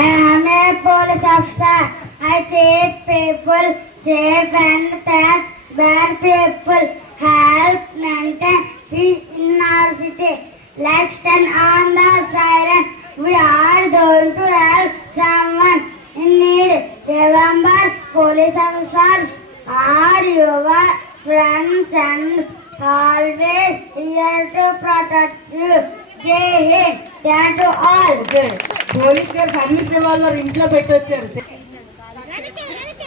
I am a police officer. I keep people safe and that bad people help maintain peace in our city. Let's turn on the siren. We are going to help someone in need. Remember, police officers are your friends and always here to protect you. Jai Hind. Thank you all. Police గారు service revolver ఇంట్లో పెట్టొచ్చారు.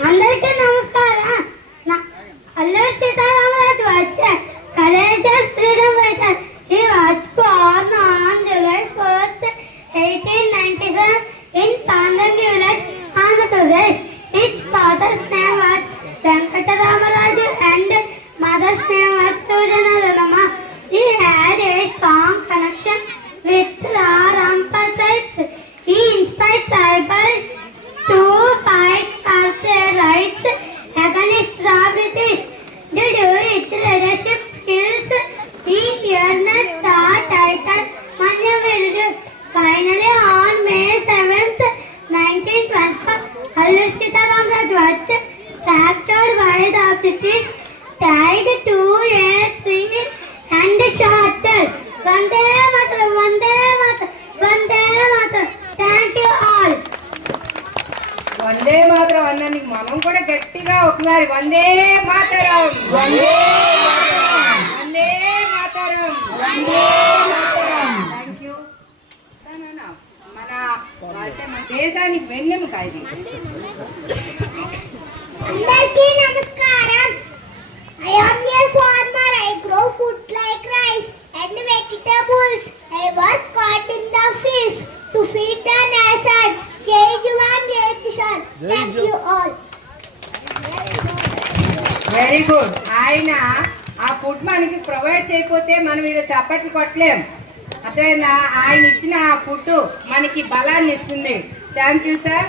అందరికీ నమస్కారం. అల్లూరి సీతారామరాజు వచ్చే colleges freedom fighter. He was born on July 4th, 1897 in Tandangi village, Andhra Pradesh. His father's name was Venkataramaraju and mother's name was Sujanarama. He had a strong connection with the Rampasites. He inspired tribals to fight for their rights against the British. Due to its leadership skills, he earned the title Manyavirdu. Finally, on May 7th, 1924, Alluri Sitaramraju was captured by the British, tied to a tree and shot. Vande Mataram, Vande Mataram, Vande Mataram. Thank you all. Vande మాతరం అన్నానికి మనం కూడా గట్టిగా ఒకసారి వందే మాతరం, వందే వందే మాతరం, వందే Mataram. Thank you. మన దేశానికి వెన్నెముక ఇది. అందరికీ నమస్కారం. I am a farmer. I grow food like rice and vegetables. I work hard in the fields to feed the nation. Jai Jawan, Jai Kisan. Thank you all. Very good. ఆయన ఆ ఫుడ్ మనకి ప్రొవైడ్ చేయకపోతే మనం ఇది చప్పట్లు కొట్టలేం. అదేనా ఆయన ఇచ్చిన ఆ ఫుడ్ మనకి బలాన్ని ఇస్తుంది. Thank you sir.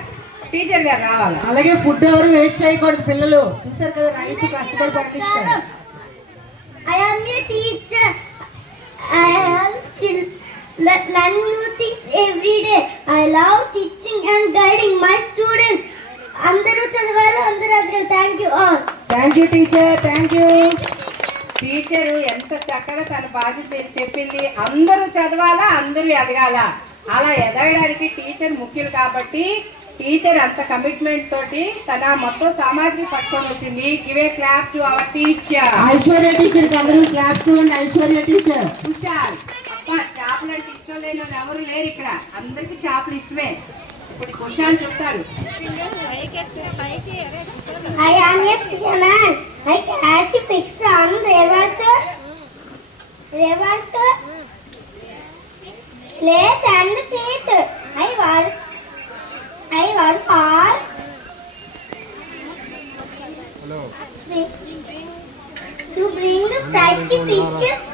టీచర్ గారు రావాలి. అలాగే ఫుడ్ ఎవరు వేస్ట్ చేయకూడదు. పిల్లలు చూసారు కదా రైతు కష్టపడి పండిస్తారు. I am a teacher. I have learn new things every day. I love teaching and guiding my students. అందరూ చదవాలి, అందరూ అడగాలి. Thank you all. Thank you teacher. Thank you. Teacher ఎంత చక్కగా తన బాధ్యత చెప్పింది. అందరూ చదవాలా, అందరూ ఎదగాల. అలా ఎదగడానికి టీచర్ ముఖ్యం కాబట్టి టీచర్ అంత కమిట్మెంట్ తోటి తన మొత్తం సామాగ్రి పట్టుకొని వచ్చింది. Give a clap to our teacher. Aishwarya టీచర్ కి అందరూ క్లాప్ చేయండి. ఐశ్వర్య టీచర్. హుషార్. అబ్బా చేపలు అంటే ఇష్టం లేని వాళ్ళు ఎవరు లేరు ఇక్కడ. అందరికి చేపలు ఇష్టమే. ఇప్పుడు హుషార్ చెప్తారు. I am a fisherman. I catch fish from rivers, lakes and seas. I work hard to bring the fried fish